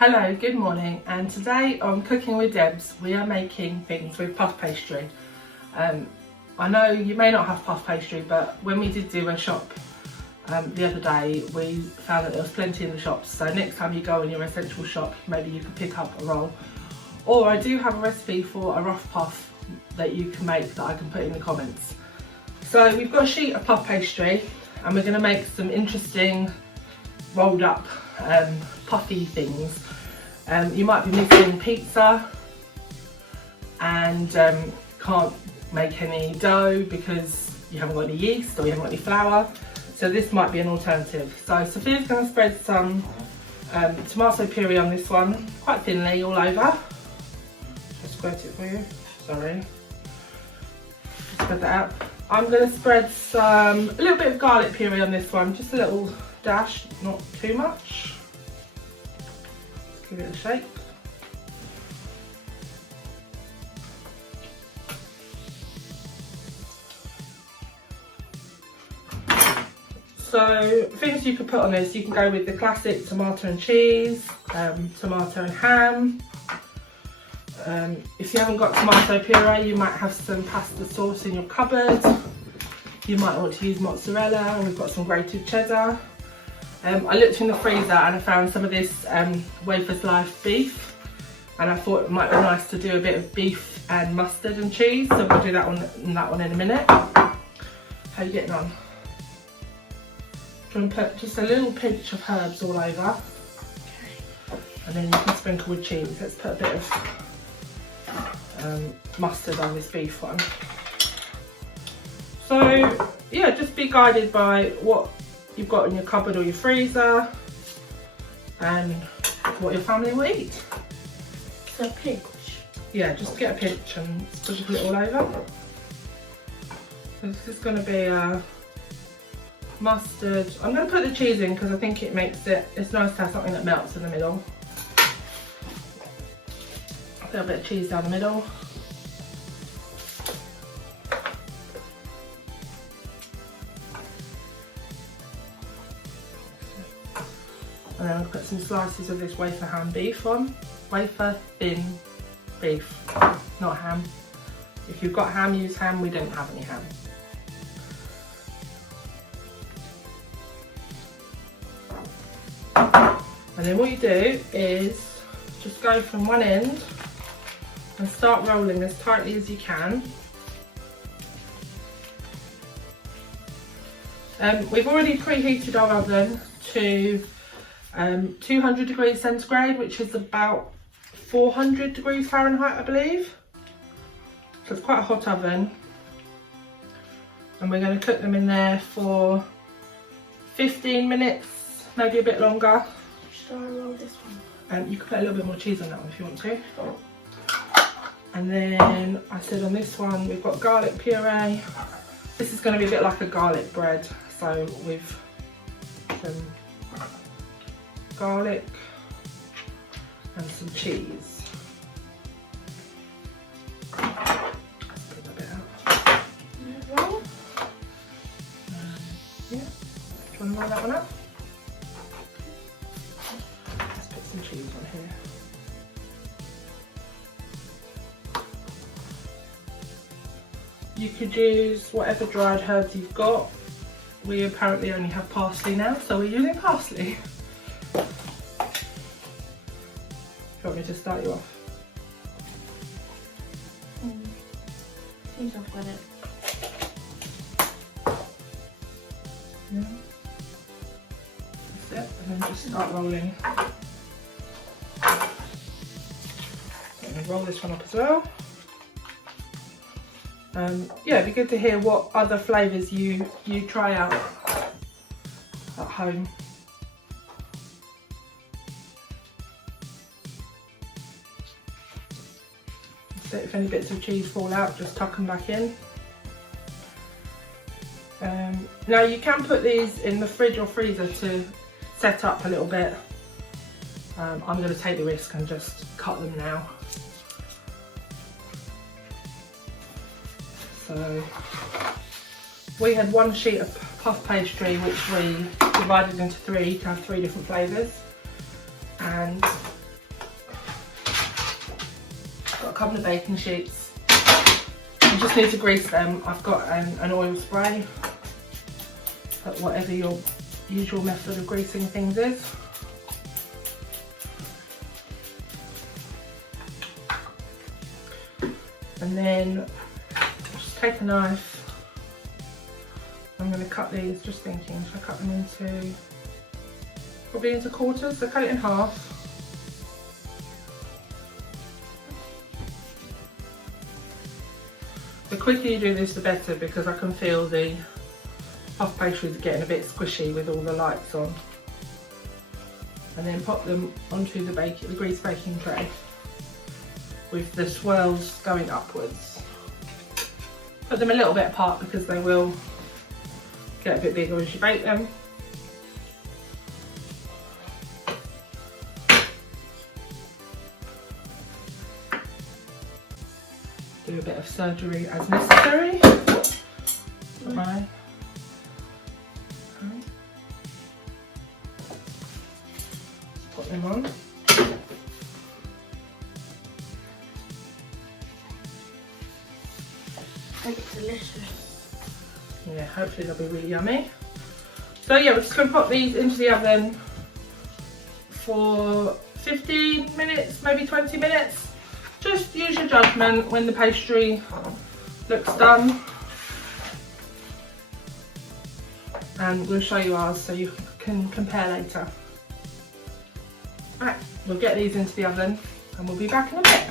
Hello, good morning, and today on Cooking with Debs we are making things with puff pastry. I know you may not have puff pastry, but when we did do a shop the other day we found that there was plenty in the shops, so next time you go in your essential shop maybe you can pick up a roll. Or I do have a recipe for a rough puff that you can make that I can put in the comments. So we've got a sheet of puff pastry and we're going to make some interesting rolled up puffy things. You might be missing pizza and can't make any dough because you haven't got any yeast or you haven't got any flour, so this might be an alternative. So Sophia's going to spread some tomato puree on this one, quite thinly all over. I'll squirt it for you, sorry. Spread that out. I'm going to spread a little bit of garlic puree on this one, just a little dash, not too much. Give it a shake. So things you could put on this, you can go with the classic tomato and cheese, tomato and ham. If you haven't got tomato puree, you might have some pasta sauce in your cupboard. You might want to use mozzarella, and we've got some grated cheddar. I looked in the freezer and I found some of this Wafer's Life beef, and I thought it might be nice to do a bit of beef and mustard and cheese, so we'll do that one in a minute. How are you getting on? I'm going to put just a little pinch of herbs all over, and then you can sprinkle with cheese. Let's put a bit of mustard on this beef one. So yeah, just be guided by what you've got in your cupboard or your freezer and what your family will eat. So a pinch? Yeah, just get a pinch and sprinkle it all over. So this is going to be a mustard. I'm going to put the cheese in because I think it makes it's nice to have something that melts in the middle. A little bit of cheese down the middle. And then I'll put some slices of this wafer ham beef on. Wafer thin beef, not ham. If you've got ham, use ham. We don't have any ham. And then what you do is just go from one end and start rolling as tightly as you can. We've already preheated our oven to 200 degrees centigrade, which is about 400 degrees Fahrenheit, I believe. So it's quite a hot oven. And we're going to cook them in there for 15 minutes, maybe a bit longer. Should I roll this one? You can put a little bit more cheese on that one if you want to. And then I said on this one we've got garlic puree. This is going to be a bit like a garlic bread, so with some garlic and some cheese. Let's put that bit out. Roll? Yeah. Do you want to roll that one up? Let's put some cheese on here. You could use whatever dried herbs you've got. We apparently only have parsley now, so we're using parsley. Do you want me to start you off? Seems I've got it. Yeah. That's it, and then just start rolling. I'm going to roll this one up as well. Yeah, it'd be good to hear what other flavours you try out at home. So if any bits of cheese fall out, just tuck them back in. Now you can put these in the fridge or freezer to set up a little bit. I'm going to take the risk and just cut them now. So we had one sheet of puff pastry which we divided into three to have 3 different flavours, and couple of baking sheets. You just need to grease them. I've got an oil spray, but whatever your usual method of greasing things is. And then just take a knife. I'm going to cut these, just thinking, should I cut them into, probably into quarters, so cut it in half. The quicker you do this the better, because I can feel the puff pastries getting a bit squishy with all the lights on. And then pop them onto the greased baking tray with the swirls going upwards. Put them a little bit apart because they will get a bit bigger as you bake them. Do a bit of surgery as necessary. Right. Put them on. It's delicious. Yeah, hopefully they'll be really yummy. So yeah, we're just going to pop these into the oven for 15 minutes, maybe 20 minutes. Just use your judgment when the pastry looks done. And we'll show you ours so you can compare later. Right, we'll get these into the oven and we'll be back in a bit.